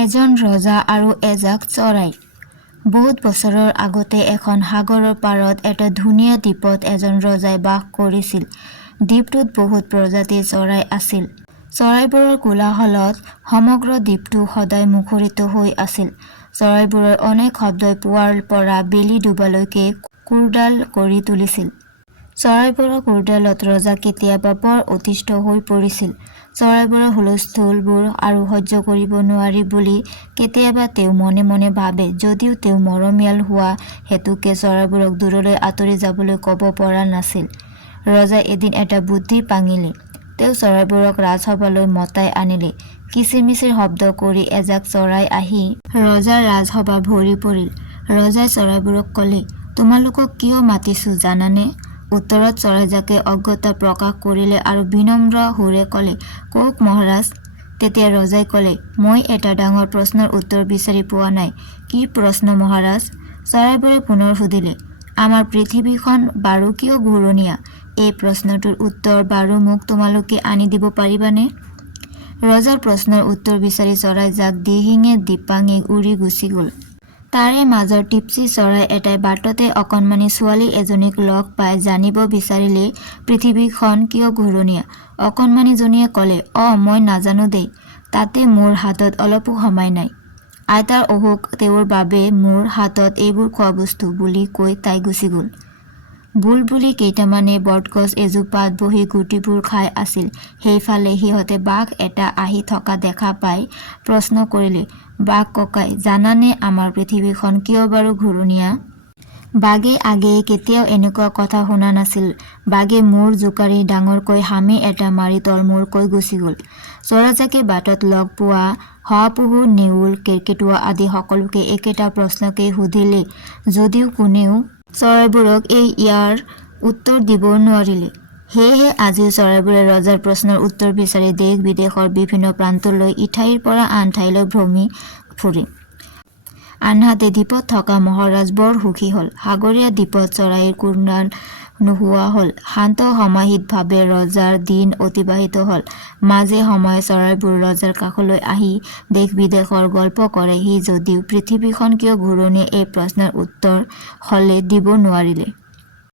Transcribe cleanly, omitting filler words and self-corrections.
এজন ৰজা আৰু এজাক চৰাই। বহুত বছৰৰ আগতে এখন সাগৰৰ পাৰত এটা ধুনীয়া দ্বীপত এজন ৰজাই বাস কৰিছিল। দ্বীপটোত বহুত প্ৰজাতিৰ চৰাই আছিল। চৰাইবোৰৰ কোলাহলত সমগ্ৰ দ্বীপটো সদায় মুখৰিত হৈ আছিল। চৰাইবোৰৰ অনেক শব্দই পুৱাৰ পৰা বেলি ডুবালৈকে কুৰডাল কৰি তুলিছিল। চৰাইবোৰৰ কুৰডালত ৰজা কেতিয়াবা বৰ অতিষ্ঠ হৈ পৰিছিল। চৰাইবোৰৰ হুলস্থুলবোৰ আৰু সহ্য কৰিব নোৱাৰি বুলি কেতিয়াবা তেওঁ মনে মনে ভাবে, যদিও তেওঁ মৰমীয়াল হোৱা হেতুকে চৰাইবোৰক দূৰলৈ আঁতৰি যাবলৈ ক'ব পৰা নাছিল। ৰজাই এদিন এটা বুদ্ধি পাঙিলে। তেওঁ চৰাইবোৰক ৰাজসভালৈ মতাই আনিলে। কিচিমিচিৰ শব্দ কৰি এজাক চৰাই আহি ৰজাৰ ৰাজসভা ভৰি পৰিল। ৰজাই চৰাইবোৰক ক'লে, তোমালোকক কিয় মাতিছো জানানে? উত্তৰত চৰাইজাকে অজ্ঞতা প্ৰকাশ কৰিলে আৰু বিনম্ৰ সুৰে ক'লে, কওক মহাৰাজ। তেতিয়া ৰজাই ক'লে, মই এটা ডাঙৰ প্ৰশ্নৰ উত্তৰ বিচাৰি পোৱা নাই। কি প্ৰশ্ন মহাৰাজ? চৰাইবোৰে পুনৰ সুধিলে, আমাৰ পৃথিৱীখন বাৰু কিয় ঘূৰণীয়া? এই প্ৰশ্নটোৰ উত্তৰ বাৰু মোক তোমালোকে আনি দিব পাৰিবানে? ৰজাৰ প্ৰশ্নৰ উত্তৰ বিচাৰি চৰাইজাক দিহিঙে দিপাঙে উৰি গুচি গ'ল। তাৰে মাজৰ টিপচি চৰাই এটাই বাটতে অকণমানি ছোৱালী এজনীক লগ পাই জানিব বিচাৰিলে পৃথিৱীখন কিয় ঘূৰণীয়া। অকণমানিজনীয়ে ক'লে, মই নাজানো দেই, তাতে মোৰ হাতত অলপো সময় নাই। আইতাৰ অসুখ, তেওঁৰ বাবে মোৰ হাতত এইবোৰ খোৱা বস্তু বুলি কৈ তাই গুচি গ'ল। বুলবুলি কেইটামানে বটগছ এজোপাত বহি গুটিবোৰ খাই আছিল। সেইফালে সিহঁতে বাঘ এটা আহি থকা দেখা পাই প্ৰশ্ন কৰিলে, বাঘ ককাই, জানানে আমাৰ পৃথিৱীখন কিয় বাৰু ঘূৰণীয়া? বাঘে আগেয়ে কেতিয়াও এনেকুৱা কথা শুনা নাছিল। বাঘে মূৰ জোকাৰি ডাঙৰকৈ হামি এটা মাৰি তলমূৰকৈ গুচি গ'ল। চৰাইজাকে বাটত লগ পোৱা শহাপহু, নেউল, কেৰ্কেটুৱা আদি সকলোকে একেটা প্ৰশ্নকেই সুধিলে, যদিও কোনেও চৰাইবোৰক ইয়াৰ উত্তৰ দিব নোৱাৰিলে। সেয়েহে আজিও চৰাইবোৰে ৰজাৰ প্ৰশ্নৰ উত্তৰ বিচাৰি দেশ বিদেশৰ বিভিন্ন প্ৰান্তলৈ ইঠাইৰ পৰা আন ঠাইলৈ ভ্ৰমি ফুৰে। আনহাতে দ্বীপত থকা মহাৰাজ বৰ সুখী হ'ল। সাগৰীয়া দ্বীপত চৰাইৰ কুৰডাল নোহোৱা হ'ল। শান্ত সমাহিতভাৱে ৰজাৰ দিন অতিবাহিত হ'ল। মাজে সময়ে চৰাইবোৰ ৰজাৰ কাষলৈ আহি দেশ বিদেশৰ গল্প কৰে। সি যদিও পৃথিৱীখন কিয় ঘূৰণীয়া এই প্ৰশ্নৰ উত্তৰ হলে দিব নোৱাৰিলে।